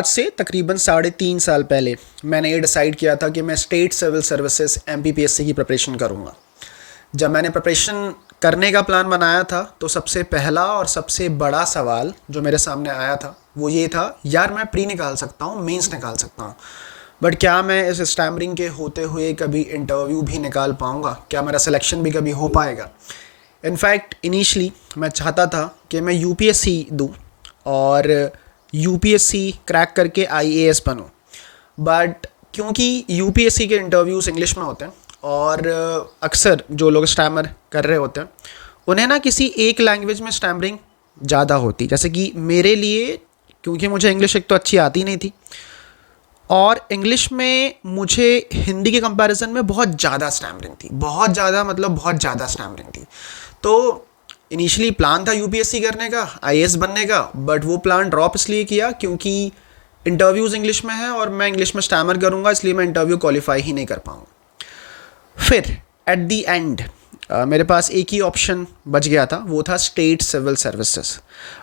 आज से तकरीबन 3.5 साल पहले मैंने ये डिसाइड किया था कि मैं स्टेट सिविल सर्विसेज एमपीपीएससी की प्रिपरेशन करूँगा। जब मैंने प्रिपरेशन करने का प्लान बनाया था तो सबसे पहला और सबसे बड़ा सवाल जो मेरे सामने आया था वो ये था, यार मैं प्री निकाल सकता हूँ, मेंस निकाल सकता हूँ, बट क्या मैं इस स्टैमरिंग के होते हुए कभी इंटरव्यू भी निकाल पाऊँगा? क्या मेरा सिलेक्शन भी कभी हो पाएगा? इनफैक्ट इनिशली मैं चाहता था कि मैं यूपीएससी दूँ और यूपीएससी क्रैक करके आईएएस बनूँ, बट क्योंकि यूपीएससी के इंटरव्यूज़ इंग्लिश में होते हैं और अक्सर जो लोग स्टैमर कर रहे होते हैं उन्हें ना किसी एक लैंग्वेज में स्टैमरिंग ज़्यादा होती, जैसे कि मेरे लिए, क्योंकि मुझे इंग्लिश एक तो अच्छी आती नहीं थी और इंग्लिश में मुझे हिंदी के कंपैरिजन में बहुत ज़्यादा स्टैमरिंग थी, बहुत ज़्यादा मतलब बहुत ज़्यादा स्टैमरिंग थी। तो इनिशियली प्लान था यूपीएससी करने का, आईएएस बनने का, बट वो प्लान ड्रॉप इसलिए किया क्योंकि इंटरव्यूज़ इंग्लिश में है और मैं इंग्लिश में स्टैमर करूँगा, इसलिए मैं इंटरव्यू क्वालिफाई ही नहीं कर पाऊँगा। फिर एट दी एंड मेरे पास एक ही ऑप्शन बच गया था, वो था स्टेट सिविल सर्विसेज।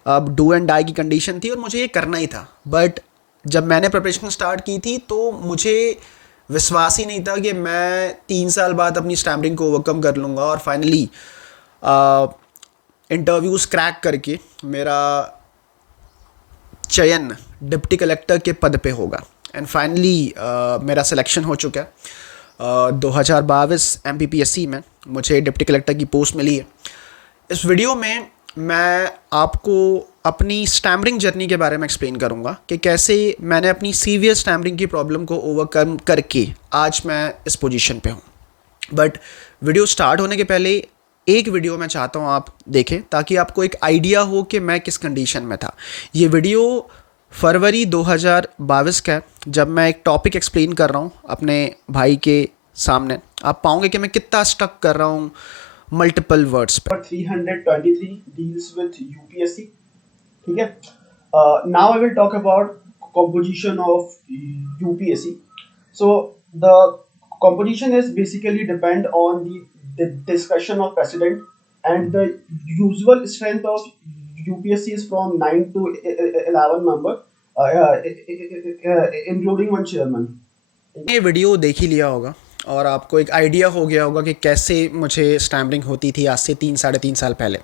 अब डू एंड डाई की कंडीशन थी और मुझे ये करना ही था, बट जब मैंने प्रिपरेशन स्टार्ट की थी तो मुझे विश्वास ही नहीं था कि मैं 3 साल बाद अपनी स्टैमरिंग को ओवरकम कर लूँगा और फाइनली इंटरव्यूज़ क्रैक करके मेरा चयन डिप्टी कलेक्टर के पद पे होगा। एंड फाइनली मेरा सिलेक्शन हो चुका है। 2022 एमपीपीएससी में मुझे डिप्टी कलेक्टर की पोस्ट मिली है। इस वीडियो में मैं आपको अपनी स्टैमरिंग जर्नी के बारे में एक्सप्लेन करूंगा कि कैसे मैंने अपनी सीवियर स्टैमरिंग की प्रॉब्लम को ओवरकम करके आज मैं इस पोजीशन पे हूँ। बट वीडियो स्टार्ट होने के पहले एक वीडियो मैं चाहता हूँ आप देखें ताकि आपको एक आइडिया हो कि मैं किस कंडीशन में था। ये वीडियो फरवरी 2022 का है, जब मैं एक टॉपिक एक्सप्लेन कर रहा हूँ अपने भाई के सामने। आप पाओगे कि मैं कितना स्टक कर रहा हूँ मल्टीपल वर्ड्स पे। 323 deals with UPSC. ठीक है. Now I will talk about composition of UPSC. So the composition is basically depend on the discussion of president, and the usual strength of UPSC is from 9 to 11 member, including one chairman. ये video देख ही लिया होगा और आपको एक idea हो गया होगा कि कैसे मुझे स्टैमरिंग होती थी आज से 3-3.5 साल पहले।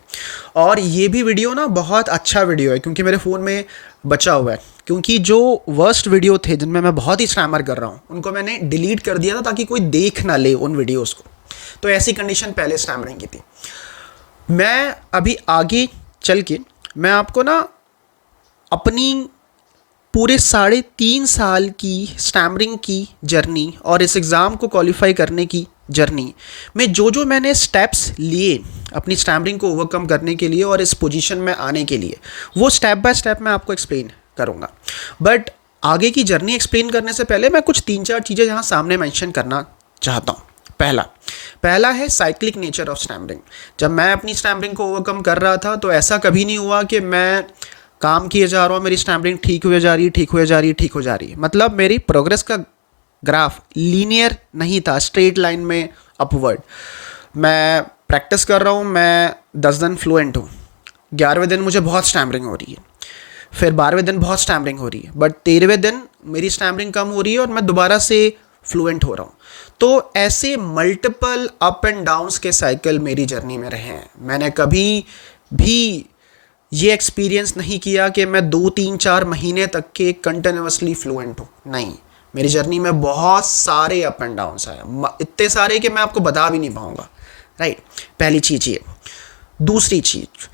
और ये भी वीडियो ना बहुत अच्छा वीडियो है क्योंकि मेरे फ़ोन में बचा हुआ है, क्योंकि जो वर्स्ट वीडियो थे जिनमें मैं बहुत ही स्टैमर कर रहा हूँ उनको मैंने डिलीट कर दिया था ताकि कोई देख ना ले उन वीडियोज़ को। तो ऐसी कंडीशन पहले स्टैमरिंग की थी। मैं अभी आगे चल के मैं आपको ना अपनी पूरे 3.5 साल की स्टैमरिंग की जर्नी और इस एग्ज़ाम को क्वालिफाई करने की जर्नी में जो मैंने स्टेप्स लिए अपनी स्टैमरिंग को ओवरकम करने के लिए और इस पोजीशन में आने के लिए, वो स्टेप बाय स्टेप मैं आपको एक्सप्लेन करूँगा। बट आगे की जर्नी एक्सप्लेन करने से पहले मैं कुछ 3-4 चीज़ें यहाँ सामने मेंशन करना चाहता हूँ। पहला है साइक्लिक नेचर ऑफ स्टैमरिंग। जब मैं अपनी स्टैमरिंग को ओवरकम कर रहा था तो ऐसा कभी नहीं हुआ कि मैं काम किए जा रहा हूँ, मेरी स्टैमरिंग ठीक हुए जा रही है, ठीक हुए जा रही है, ठीक हो जा रही है। मतलब मेरी प्रोग्रेस का ग्राफ लीनियर नहीं था, स्ट्रेट लाइन में अपवर्ड। मैं प्रैक्टिस कर रहा हूँ, मैं 10 दिन फ्लुएंट हूँ, 11वें दिन मुझे बहुत स्टैमरिंग हो रही है, फिर 12वें दिन बहुत स्टैमरिंग हो रही है, बट 13वें दिन मेरी स्टैमरिंग कम हो रही है और मैं दोबारा से फ्लुएंट हो रहा हूँ। तो ऐसे मल्टीपल अप एंड डाउन्स के साइकिल मेरी जर्नी में रहे हैं। मैंने कभी भी ये एक्सपीरियंस नहीं किया कि मैं 2-3-4 महीने तक के कंटिन्यूसली फ्लुएंट हूँ, नहीं। मेरी जर्नी में बहुत सारे अप एंड डाउन्स आए, इतने सारे कि मैं आपको बता भी नहीं पाऊँगा, राइट। पहली चीज़ ये। दूसरी चीज़,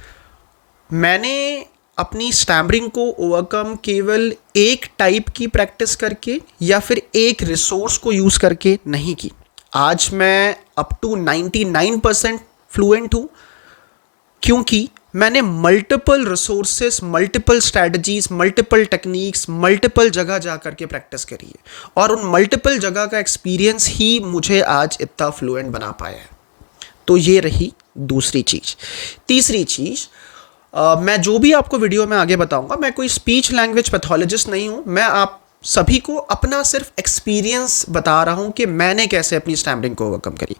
मैंने अपनी स्टैमरिंग को ओवरकम केवल एक टाइप की प्रैक्टिस करके या फिर एक रिसोर्स को यूज़ करके नहीं की। आज मैं अप टू 99% फ्लुएंट हूँ क्योंकि मैंने multiple resources, multiple strategies, multiple techniques, multiple जगह जा कर के प्रैक्टिस करी है और उन मल्टीपल जगह का एक्सपीरियंस ही मुझे आज इतना फ्लुएंट बना पाया है। तो ये रही दूसरी चीज़। तीसरी चीज़, मैं जो भी आपको वीडियो में आगे बताऊंगा, मैं कोई स्पीच लैंग्वेज पैथोलॉजिस्ट नहीं हूँ। मैं आप सभी को अपना सिर्फ एक्सपीरियंस बता रहा हूँ कि मैंने कैसे अपनी स्टैमरिंग को ओवरकम करी।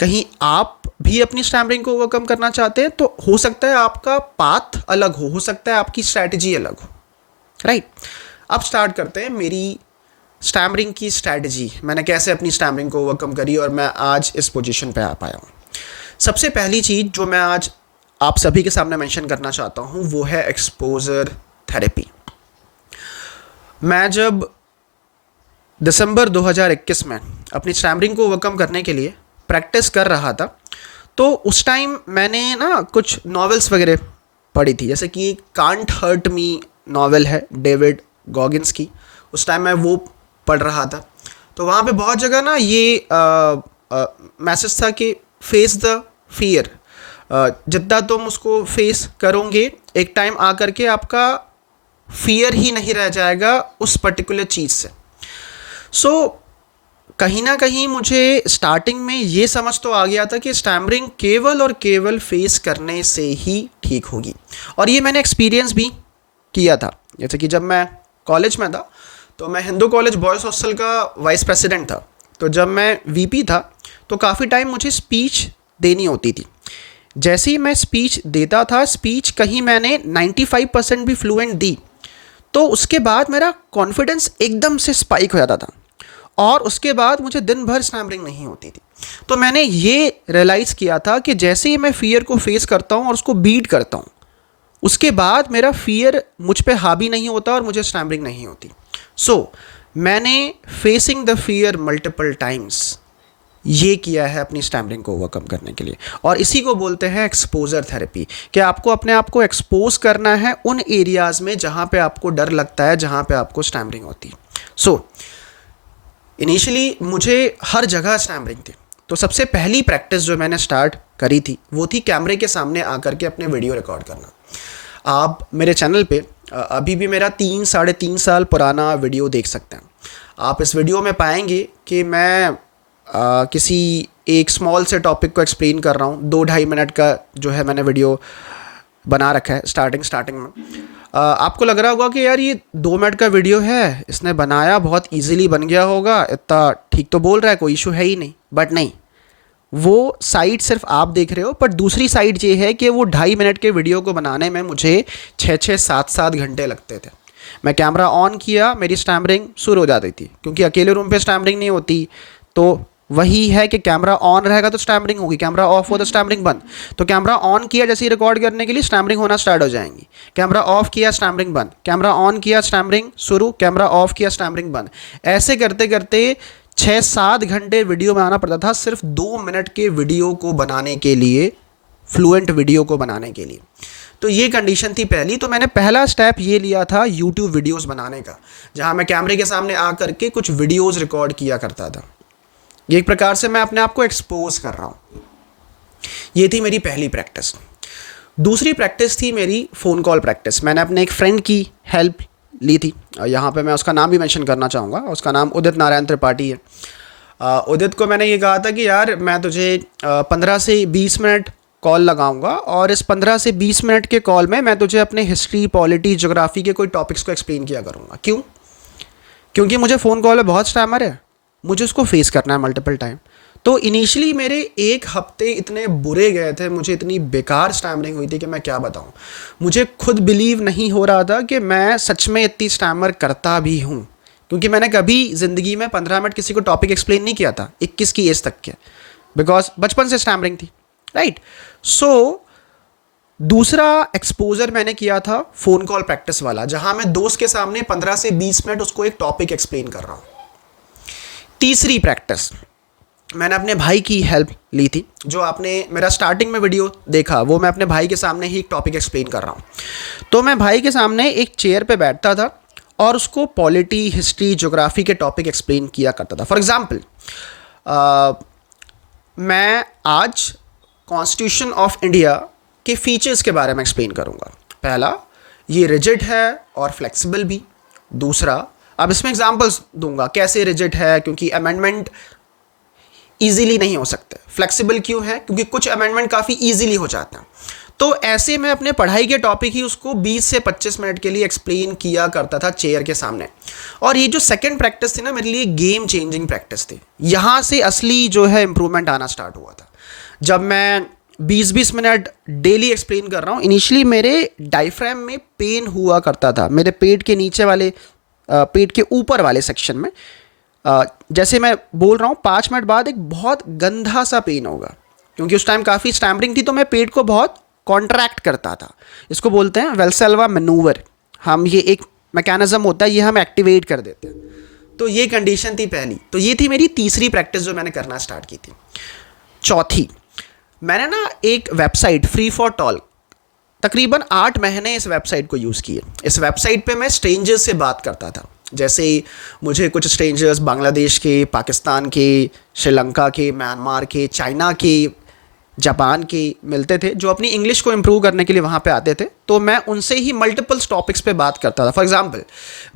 कहीं आप भी अपनी स्टैमरिंग को ओवरकम करना चाहते हैं तो हो सकता है आपका पाथ अलग हो सकता है आपकी स्ट्रैटेजी अलग हो, राइट। अब स्टार्ट करते हैं मेरी स्टैमरिंग की स्ट्रैटेजी, मैंने कैसे अपनी स्टैमरिंग को ओवरकम करी और मैं आज इस पोजीशन पे आ पाया हूँ। सबसे पहली चीज़ जो मैं आज आप सभी के सामने मेंशन करना चाहता हूँ वो है एक्सपोजर थेरेपी। मैं जब दिसंबर 2021 में अपनी स्टैमरिंग को ओवरकम करने के लिए प्रैक्टिस कर रहा था, तो उस टाइम मैंने ना कुछ नॉवेल्स वगैरह पढ़ी थी, जैसे कि कांट हर्ट मी नॉवेल है डेविड गॉगिन्स की, उस टाइम मैं वो पढ़ रहा था। तो वहाँ पे बहुत जगह ना ये मैसेज था कि फेस द फियर, जितना तुम उसको फेस करोगे एक टाइम आ करके आपका फियर ही नहीं रह जाएगा उस पर्टिकुलर चीज़ से। सो कहीं ना कहीं मुझे स्टार्टिंग में ये समझ तो आ गया था कि स्टैमरिंग केवल और केवल फेस करने से ही ठीक होगी, और ये मैंने एक्सपीरियंस भी किया था। जैसे कि जब मैं कॉलेज में था तो मैं हिंदू कॉलेज बॉयज़ हॉस्टल का वाइस प्रेसिडेंट था। तो जब मैं वीपी था तो काफ़ी टाइम मुझे स्पीच देनी होती थी। जैसे ही मैं स्पीच देता था, स्पीच कहीं मैंने 95% भी फ्लुएंट दी, तो उसके बाद मेरा कॉन्फिडेंस एकदम से स्पाइक हो जाता था और उसके बाद मुझे दिन भर स्टैमरिंग नहीं होती थी। तो मैंने ये रियलाइज़ किया था कि जैसे ही मैं फ़ियर को फेस करता हूँ और उसको बीट करता हूँ, उसके बाद मेरा फ़ियर मुझ पे हावी नहीं होता और मुझे स्टैमरिंग नहीं होती। सो मैंने facing the fear multiple times ये किया है अपनी स्टैमरिंग को ओवरकम करने के लिए, और इसी को बोलते हैं एक्सपोजर थेरेपी, कि आपको अपने आप को एक्सपोज करना है उन एरियाज़ में जहाँ पे आपको डर लगता है, जहाँ पे आपको स्टैमरिंग होती है। सो इनिशियली मुझे हर जगह स्टैमरिंग थी, तो सबसे पहली प्रैक्टिस जो मैंने स्टार्ट करी थी वो थी कैमरे के सामने आकर के अपने वीडियो रिकॉर्ड करना। आप मेरे चैनल पे अभी भी मेरा 3-3.5 साल पुराना वीडियो देख सकते हैं। आप इस वीडियो में पाएंगे कि मैं किसी एक स्मॉल से टॉपिक को एक्सप्लेन कर रहा हूँ। 2-2.5 मिनट का जो है मैंने वीडियो बना रखा है स्टार्टिंग में। आपको लग रहा होगा कि यार ये 2 मिनट का वीडियो है, इसने बनाया बहुत इजीली बन गया होगा, इतना ठीक तो बोल रहा है, कोई इशू है ही नहीं। बट नहीं, वो साइड सिर्फ आप देख रहे हो, पर दूसरी साइड ये है कि वो 2.5 मिनट के वीडियो को बनाने में मुझे 6-7 घंटे लगते थे। मैं कैमरा ऑन किया, मेरी स्टैमरिंग शुरू हो जाती थी, क्योंकि अकेले रूम पे स्टैमरिंग नहीं होती। तो वही है कि कैमरा ऑन रहेगा तो स्टैमरिंग होगी, कैमरा ऑफ हो तो स्टैमरिंग बंद। तो कैमरा ऑन किया जैसे ही रिकॉर्ड करने के लिए स्टैमरिंग होना स्टार्ट हो जाएंगी, कैमरा ऑफ किया स्टैमरिंग बंद, कैमरा ऑन किया स्टैमरिंग शुरू, कैमरा ऑफ किया स्टैमरिंग बंद। ऐसे करते करते 6-7 घंटे वीडियो बनाना पड़ता था सिर्फ 2 मिनट के वीडियो को बनाने के लिए, फ्लुएंट वीडियो को बनाने के लिए। तो ये कंडीशन थी पहली। तो मैंने पहला स्टेप ये लिया था यूट्यूब वीडियोस बनाने का, जहाँ मैं कैमरे के सामने आ करके कुछ वीडियोस रिकॉर्ड किया करता था। ये एक प्रकार से मैं अपने आप को एक्सपोज कर रहा हूँ। ये थी मेरी पहली प्रैक्टिस। दूसरी प्रैक्टिस थी मेरी फ़ोन कॉल प्रैक्टिस। मैंने अपने एक फ्रेंड की हेल्प ली थी, यहाँ पे मैं उसका नाम भी मेंशन करना चाहूँगा। उसका नाम उदित नारायण त्रिपाठी है। उदित को मैंने ये कहा था कि यार मैं तुझे 15 से 20 मिनट कॉल लगाऊंगा, और इस 15 से 20 मिनट के कॉल में मैं तुझे अपने हिस्ट्री, पॉलिटी, ज्योग्राफी के कोई टॉपिक्स को एक्सप्लेन किया करूँगा। क्यों? क्योंकि मुझे फ़ोन कॉल में बहुत स्टैमर है, मुझे उसको फेस करना है मल्टीपल टाइम। तो इनिशियली मेरे 1 हफ्ते इतने बुरे गए थे, मुझे इतनी बेकार स्टैमरिंग हुई थी कि मैं क्या बताऊं। मुझे खुद बिलीव नहीं हो रहा था कि मैं सच में इतनी स्टैमर करता भी हूं, क्योंकि मैंने कभी ज़िंदगी में 15 मिनट किसी को टॉपिक एक्सप्लेन नहीं किया था 21 की एज तक के, बिकॉज बचपन से स्टैमरिंग थी, राइट। सो दूसरा एक्सपोजर मैंने किया था फ़ोन कॉल प्रैक्टिस वाला, जहां मैं दोस्त के सामने 15 से 20 मिनट उसको एक टॉपिक एक्सप्लेन कर रहा हूँ। तीसरी प्रैक्टिस मैंने अपने भाई की हेल्प ली थी। जो आपने मेरा स्टार्टिंग में वीडियो देखा, वो मैं अपने भाई के सामने ही एक टॉपिक एक्सप्लेन कर रहा हूँ। तो मैं भाई के सामने एक चेयर पे बैठता था और उसको पॉलिटी, हिस्ट्री, ज्योग्राफी के टॉपिक एक्सप्लेन किया करता था। फॉर एग्जांपल, मैं आज कॉन्स्टिट्यूशन ऑफ इंडिया के फीचर्स के बारे में एक्सप्लेन करूँगा। पहला, ये रिजिड है और फ्लेक्सिबल भी। दूसरा, अब इसमें एग्जांपल्स दूंगा कैसे रिजिड है, क्योंकि अमेंडमेंट ईजीली नहीं हो सकते। फ्लेक्सिबल क्यों है? क्योंकि कुछ अमेंडमेंट काफ़ी ईजीली हो जाते हैं। तो ऐसे मैं अपने पढ़ाई के टॉपिक ही उसको 20 से 25 मिनट के लिए एक्सप्लेन किया करता था चेयर के सामने। और ये जो सेकंड प्रैक्टिस थी ना, मेरे लिए गेम चेंजिंग प्रैक्टिस थी। यहाँ से असली जो है इम्प्रूवमेंट आना स्टार्ट हुआ था। जब मैं 20-20 मिनट डेली एक्सप्लेन कर रहा हूँ, इनिशियली मेरे डायफ्राम में पेन हुआ करता था, मेरे पेट के नीचे वाले पेट के ऊपर वाले सेक्शन में। जैसे मैं बोल रहा हूँ 5 मिनट बाद एक बहुत गंदा सा पेन होगा, क्योंकि उस टाइम काफ़ी स्टैमरिंग थी तो मैं पेट को बहुत कॉन्ट्रैक्ट करता था। इसको बोलते हैं वेल्सेल्वा मैनूवर। हम ये एक मैकेनिज्म होता है, ये हम एक्टिवेट कर देते हैं। तो ये कंडीशन थी पहली। तो ये थी मेरी तीसरी प्रैक्टिस जो मैंने करना स्टार्ट की थी। चौथी, मैंने ना एक वेबसाइट फ्री फॉर टॉक, तकरीबन 8 महीने इस वेबसाइट को यूज़ किए। इस वेबसाइट पे मैं स्ट्रेंजर्स से बात करता था। जैसे मुझे कुछ स्ट्रेंजर्स बांग्लादेश के, पाकिस्तान के, श्रीलंका के, म्यांमार के, चाइना के, जापान के मिलते थे, जो अपनी इंग्लिश को इम्प्रूव करने के लिए वहाँ पे आते थे। तो मैं उनसे ही मल्टीपल टॉपिक्स पे बात करता था। फॉर एग्जांपल,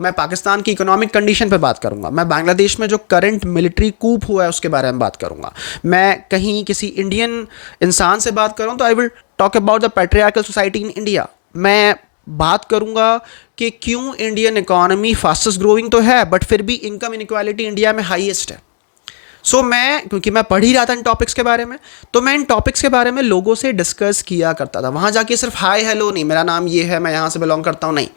मैं पाकिस्तान की इकोनॉमिक कंडीशन पे बात करूँगा, मैं बांग्लादेश में जो करंट मिलिट्री कूप हुआ है उसके बारे में बात करूँगा, मैं कहीं किसी इंडियन इंसान से बात करूँ तो I will talk about the patriarchal society in India. मैं बात करूँगा कि क्यों इंडियन इकोनॉमी फास्टेस्ट ग्रोइंग तो है बट फिर भी इनकम इनक्वालिटी इंडिया में हाईएस्ट है। क्योंकि मैं पढ़ ही रहा था इन टॉपिक्स के बारे में, तो मैं इन टॉपिक्स के बारे में लोगों से डिस्कस किया करता था। वहाँ जाके सिर्फ हाय हेलो नहीं, मेरा नाम ये है, मैं यहाँ से बिलोंग करता हूँ, नहीं,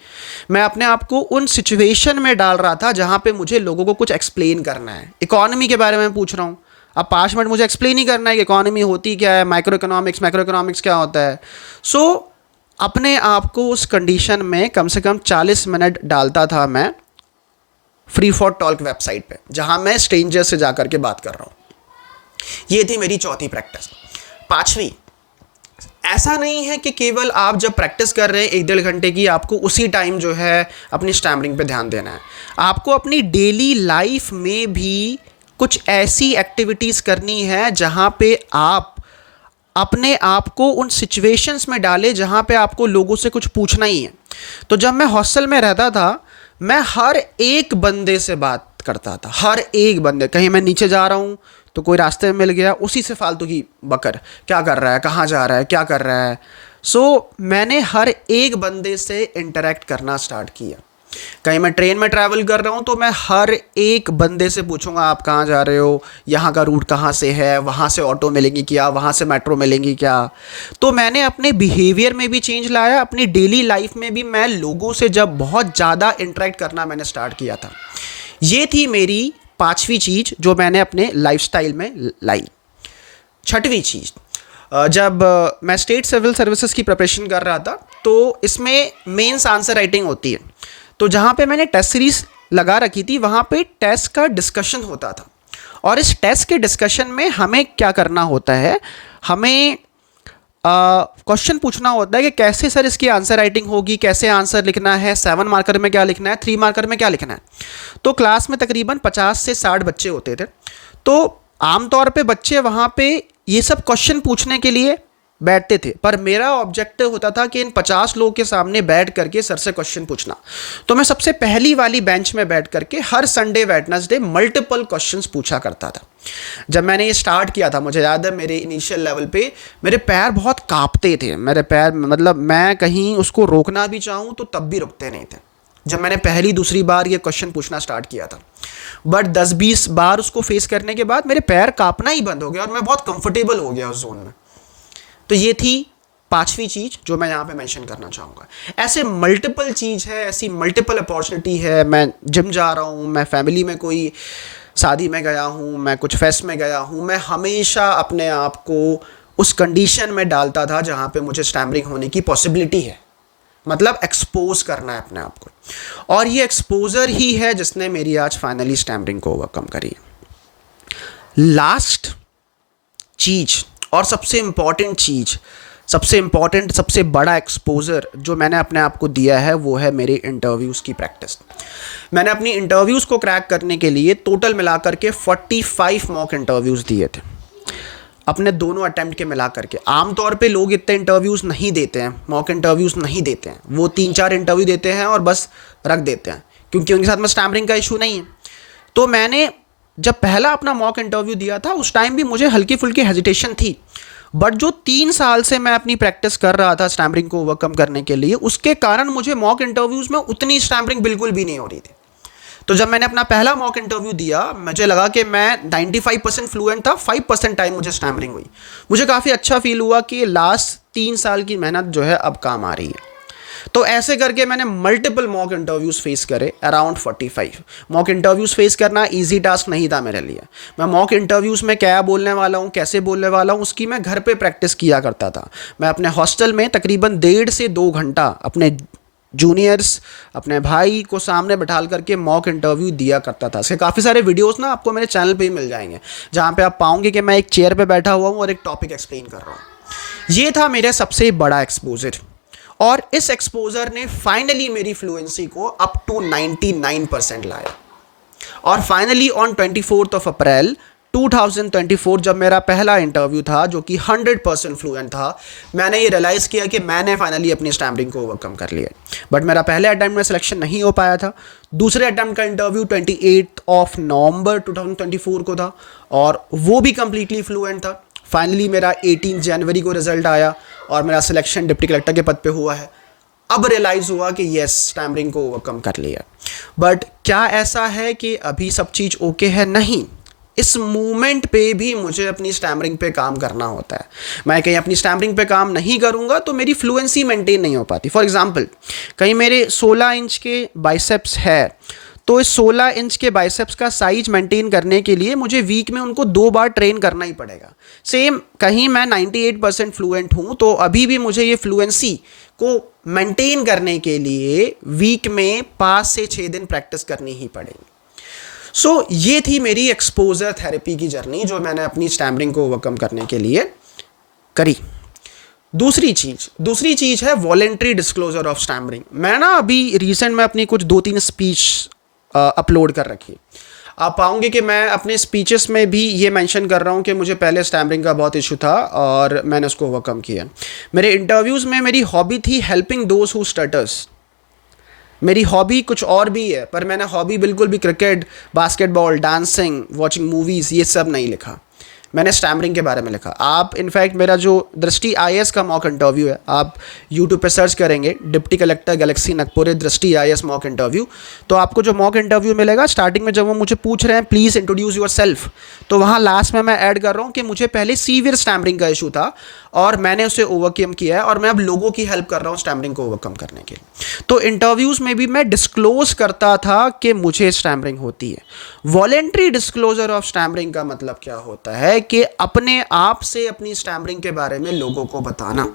मैं अपने आप को उन सिचुएशन में डाल रहा था जहाँ पे मुझे लोगों को कुछ एक्सप्लेन करना है। इकोनॉमी के बारे में पूछ रहा हूँ, अब 5 मिनट मुझे एक्सप्लेन ही करना है कि इकोनॉमी होती क्या है, माइक्रो इकोनॉमिक्स क्या होता है। अपने आप को उस कंडीशन में कम से कम 40 मिनट डालता था मैं फ्री फॉर टॉक वेबसाइट पे, जहां मैं स्ट्रेंजर से जाकर के बात कर रहा हूं। ये थी मेरी चौथी प्रैक्टिस। पांचवी, ऐसा नहीं है कि केवल आप जब प्रैक्टिस कर रहे हैं 1-1.5 घंटे की, आपको उसी टाइम जो है अपनी स्टैमरिंग पे ध्यान देना है। आपको अपनी डेली लाइफ में भी कुछ ऐसी एक्टिविटीज़ करनी है जहां पे आप अपने आप को उन सिचुएशंस में डालें जहां पे आपको लोगों से कुछ पूछना ही है। तो जब मैं हॉस्टल में रहता था, मैं हर एक बंदे से बात करता था, हर एक बंदे। कहीं मैं नीचे जा रहा हूँ तो कोई रास्ते में मिल गया, उसी से फालतू की बकर, क्या कर रहा है, कहाँ जा रहा है, क्या कर रहा है। मैंने हर एक बंदे से इंटरेक्ट करना स्टार्ट किया। कहीं मैं ट्रेन में ट्रैवल कर रहा हूँ तो मैं हर एक बंदे से पूछूंगा आप कहाँ जा रहे हो, यहाँ का रूट कहाँ से है, वहाँ से ऑटो मिलेंगी क्या, वहाँ से मेट्रो मिलेंगी क्या। तो मैंने अपने बिहेवियर में भी चेंज लाया, अपनी डेली लाइफ में भी मैं लोगों से जब बहुत ज़्यादा इंटरेक्ट करना मैंने स्टार्ट किया था। ये थी मेरी पांचवी चीज़ जो मैंने अपने लाइफस्टाइल में लाई। छठवीं चीज़, जब मैं स्टेट सिविल सर्विसेज की प्रिपरेशन कर रहा था तो इसमें मेंस आंसर राइटिंग होती है। तो जहाँ पे मैंने टेस्ट सीरीज लगा रखी थी वहाँ पे टेस्ट का डिस्कशन होता था, और इस टेस्ट के डिस्कशन में हमें क्या करना होता है, हमें क्वेश्चन पूछना होता है कि कैसे सर इसकी आंसर राइटिंग होगी, कैसे आंसर लिखना है, 7 मार्कर में क्या लिखना है, 3 मार्कर में क्या लिखना है। तो क्लास में तकरीबन 50 से 60 बच्चे होते थे। तो आमतौर पे बच्चे वहाँ पे ये सब क्वेश्चन पूछने के लिए बैठते थे, पर मेरा ऑब्जेक्टिव होता था कि इन 50 लोगों के सामने बैठ करके सर से क्वेश्चन पूछना। तो मैं सबसे पहली वाली बेंच में बैठ करके हर संडे वेडनेसडे मल्टीपल क्वेश्चंस पूछा करता था। जब मैंने ये स्टार्ट किया था, मुझे याद है मेरे इनिशियल लेवल पे मेरे पैर बहुत कांपते थे। मेरे पैर, मतलब मैं कहीं उसको रोकना भी चाहूँ तो तब भी रुकते नहीं थे जब मैंने पहली दूसरी बार ये क्वेश्चन पूछना स्टार्ट किया था। बट 10-20 बार उसको फेस करने के बाद मेरे पैर कांपना ही बंद हो गया और मैं बहुत कंफर्टेबल हो गया उस जोन में। तो ये थी पांचवी चीज़ जो मैं यहाँ पे मेंशन करना चाहूँगा। ऐसे मल्टीपल चीज़ है, ऐसी मल्टीपल अपॉर्चुनिटी है। मैं जिम जा रहा हूँ, मैं फैमिली में कोई शादी में गया हूँ, मैं कुछ फेस्ट में गया हूँ, मैं हमेशा अपने आप को उस कंडीशन में डालता था जहाँ पे मुझे स्टैमरिंग होने की पॉसिबिलिटी है। मतलब एक्सपोज करना है अपने आप को, और ये एक्सपोजर ही है जिसने मेरी आज फाइनली स्टैमरिंग को ओवरकम करी। लास्ट चीज़ और सबसे इम्पॉर्टेंट चीज़, सबसे बड़ा एक्सपोजर जो मैंने अपने आप को दिया है वो है मेरे इंटरव्यूज़ की प्रैक्टिस। मैंने अपनी इंटरव्यूज़ को क्रैक करने के लिए टोटल मिलाकर के 45 मॉक इंटरव्यूज़ दिए थे, अपने दोनों अटेम्प्ट के मिला करके। आमतौर पे लोग इतने इंटरव्यूज़ नहीं देते हैं, मॉक इंटरव्यूज़ नहीं देते हैं, वो 3-4 इंटरव्यू देते हैं और बस रख देते हैं, क्योंकि उनके साथ में स्टैमरिंग का इशू नहीं है। तो मैंने जब पहला अपना मॉक इंटरव्यू दिया था उस टाइम भी मुझे हल्की फुल्की हेजिटेशन थी, बट जो 3 साल से मैं अपनी प्रैक्टिस कर रहा था स्टैमरिंग को ओवरकम करने के लिए, उसके कारण मुझे मॉक इंटरव्यूज़ में उतनी स्टैमरिंग बिल्कुल भी नहीं हो रही थी। तो जब मैंने अपना पहला मॉक इंटरव्यू दिया, मुझे लगा कि मैं 95% फ्लुएंट था, 5% टाइम मुझे स्टैमरिंग हुई। मुझे काफ़ी अच्छा फील हुआ कि लास्ट 3 साल की मेहनत जो है अब काम आ रही है। तो ऐसे करके मैंने मल्टीपल मॉक इंटरव्यूज़ फेस करे, अराउंड 45 मॉक इंटरव्यूज़ फेस करना ईजी टास्क नहीं था मेरे लिए। मैं मॉक इंटरव्यूज़ में क्या बोलने वाला हूँ, कैसे बोलने वाला हूँ, उसकी मैं घर पे प्रैक्टिस किया करता था। मैं अपने हॉस्टल में तकरीबन 1.5 से 2 घंटा अपने जूनियर्स, अपने भाई को सामने बैठाल करके मॉक इंटरव्यू दिया करता था। इसके काफ़ी सारे वीडियोस ना आपको मेरे चैनल पे ही मिल जाएंगे, जहाँ पे आप पाओगे कि मैं एक चेयर पे बैठा हुआ हूँ और एक टॉपिक एक्सप्लेन कर रहा हूँ। ये था मेरा सबसे बड़ा एक्सपोजर, और इस एक्सपोजर ने फाइनली मेरी फ्लुएंसी को अप टू 99% लाया। और फाइनली ऑन 24 अप्रैल 2024 जब मेरा पहला इंटरव्यू था जो कि 100% फ्लुएंट था, मैंने ये रियलाइज़ किया कि मैंने फाइनली अपनी स्टैम्परिंग को ओवरकम कर लिया। बट मेरा पहले अटैम्प्ट में सिलेक्शन नहीं हो पाया था। दूसरे अटैम्प्ट का इंटरव्यू 28 नवंबर 2024 को था और वो भी कम्प्लीटली फ्लुएंट था। फाइनली मेरा 18 जनवरी को रिजल्ट आया और मेरा सिलेक्शन डिप्टी कलेक्टर के पद पे हुआ है। अब रियलाइज़ हुआ कि येस, स्टैम्परिंग को ओवरकम कर लिया। बट क्या ऐसा है कि अभी सब चीज़ ओके है? नहीं, इस मूवमेंट पे भी मुझे अपनी स्टैमरिंग पे काम करना होता है। मैं कहीं अपनी स्टैमरिंग पे काम नहीं करूँगा तो मेरी फ्लुएंसी मेंटेन नहीं हो पाती। फॉर एग्जांपल, कहीं मेरे 16 इंच के बाइसेप्स है, तो इस 16 इंच के बाइसेप्स का साइज मेंटेन करने के लिए मुझे वीक में उनको 2 बार ट्रेन करना ही पड़ेगा। सेम कहीं मैं 98% फ्लुएंट हूँ तो अभी भी मुझे ये फ्लुएंसी को मेंटेन करने के लिए वीक में 5 से 6 दिन प्रैक्टिस करनी ही पड़ेगी। सो ये थी मेरी एक्सपोजर थेरेपी की जर्नी जो मैंने अपनी स्टैमरिंग को ओवरकम करने के लिए करी। दूसरी चीज़ है वॉलेंट्री डिस्क्लोजर ऑफ स्टैमरिंग। मैं ना अभी रिसेंट में अपनी कुछ 2-3 स्पीच अपलोड कर रखी। आप पाओगे कि मैं अपने स्पीचेस में भी ये मेंशन कर रहा हूँ कि मुझे पहले स्टैमरिंग का बहुत इशू था और मैंने उसको ओवरकम किया। मेरे इंटरव्यूज़ में मेरी हॉबी थी हेल्पिंग दोज हु स्टटर्स। मेरी हॉबी कुछ और भी है, पर मैंने हॉबी बिल्कुल भी cricket, basketball, dancing, watching movies ये सब नहीं लिखा। मैंने स्टैमरिंग के बारे में लिखा। आप इनफैक्ट मेरा जो दृष्टि IAS का मॉक इंटरव्यू है, आप यूट्यूब पे सर्च करेंगे डिप्टी कलेक्टर गैलेक्सी नागपुर दृष्टि IAS मॉक इंटरव्यू, तो आपको जो मॉक इंटरव्यू मिलेगा, स्टार्टिंग में जब वो मुझे पूछ रहे हैं प्लीज़ इंट्रोड्यूस योर सेल्फ, तो वहाँ लास्ट में मैं ऐड कर रहा हूँ कि मुझे पहले सीवियर स्टैमरिंग का इशू था और मैंने उसे ओवरकम किया है और मैं अब लोगों की हेल्प कर रहा हूँ स्टैमरिंग को ओवरकम करने के लिए। तो इंटरव्यूज़ में भी मैं डिस्क्लोज करता था कि मुझे स्टैमरिंग होती है। वॉलेंट्री डिस्क्लोजर ऑफ स्टैमरिंग का मतलब क्या होता है कि अपने आप से अपनी स्टैमरिंग के बारे में लोगों को बताना।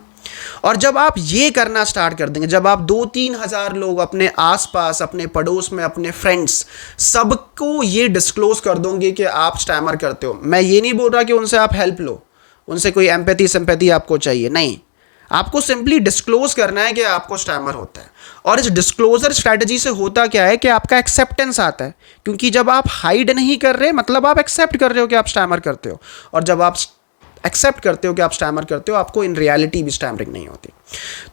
और जब आप ये करना स्टार्ट कर देंगे, जब आप 2-3 हज़ार लोग अपने आसपास, अपने पड़ोस में, अपने फ्रेंड्स, सबको ये डिस्क्लोज कर दोगे कि आप स्टैमर करते हो, मैं ये नहीं बोल रहा कि उनसे आप हेल्प लो, उनसे कोई एम्पैथी सिंपैथी आपको चाहिए, नहीं, आपको सिंपली डिस्क्लोज करना है कि आपको स्टैमर होता है। और इस डिस्क्लोजर स्ट्रैटेजी से होता क्या है कि आपका एक्सेप्टेंस आता है, क्योंकि जब आप हाइड नहीं कर रहे मतलब आप एक्सेप्ट कर रहे हो कि आप स्टैमर करते हो, और जब आप एक्सेप्ट करते हो कि आप स्टैमर करते हो, आपको इन रियलिटी भी स्टैमरिंग नहीं होती।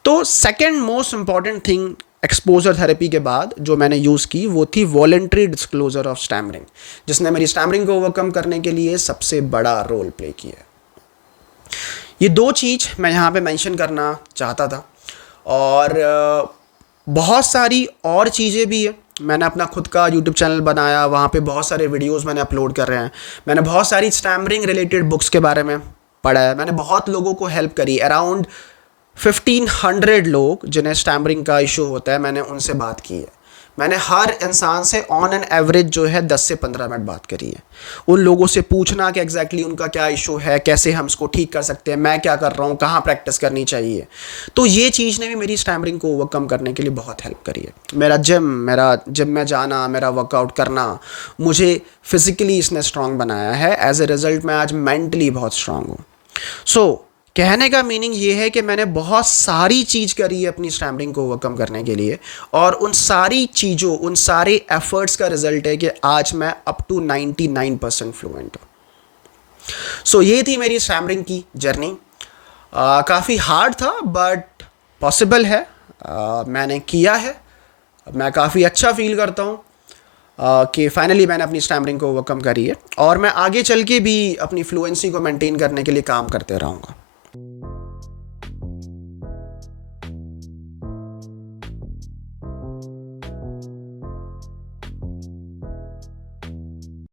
तो second most important thing exposure therapy के बाद जो मैंने यूज़ की वो थी वॉलेंट्री डिस्क्लोजर ऑफ स्टैमरिंग, जिसने मेरी स्टैमरिंग को ओवरकम करने के लिए सबसे बड़ा रोल प्ले किया। ये 2 चीज़ मैं यहाँ पे मेंशन करना चाहता था, और बहुत सारी और चीज़ें भी है। मैंने अपना खुद का यूट्यूब चैनल बनाया, वहाँ पे बहुत सारे वीडियोस मैंने अपलोड कर रहे हैं। मैंने बहुत सारी स्टैमरिंग रिलेटेड बुक्स के बारे में पढ़ा है। मैंने बहुत लोगों को हेल्प करी, अराउंड 1500 लोग जिन्हें स्टैमरिंग का इशू होता है, मैंने उनसे बात की है। मैंने हर इंसान से ऑन एन एवरेज जो है 10 से 15 मिनट बात करी है। उन लोगों से पूछना कि एग्जैक्टली उनका क्या इशू है, कैसे हम इसको ठीक कर सकते हैं, मैं क्या कर रहा हूँ, कहाँ प्रैक्टिस करनी चाहिए। तो ये चीज़ ने भी मेरी स्टैमरिंग को ओवरकम करने के लिए बहुत हेल्प करी है। मेरा जिम में जाना, मेरा वर्कआउट करना, मुझे फिज़िकली इसने स्ट्रांग बनाया है। एज ए रिज़ल्ट मैं आज मेंटली बहुत स्ट्रांग हूँ। सो कहने का मीनिंग ये है कि मैंने बहुत सारी चीज़ करी है अपनी स्टैमरिंग को ओवरकम करने के लिए, और उन सारी चीज़ों, उन सारे एफर्ट्स का रिजल्ट है कि आज मैं अप टू 99% फ्लुएंट हूँ। सो ये थी मेरी स्टैमरिंग की जर्नी। काफ़ी हार्ड था बट पॉसिबल है। मैंने किया है। मैं काफ़ी अच्छा फील करता हूँ कि फाइनली मैंने अपनी स्टैमरिंग को ओवरकम करी है, और मैं आगे चल के भी अपनी फ्लुएंसी को मेंटेन करने के लिए काम करते रहूँगा।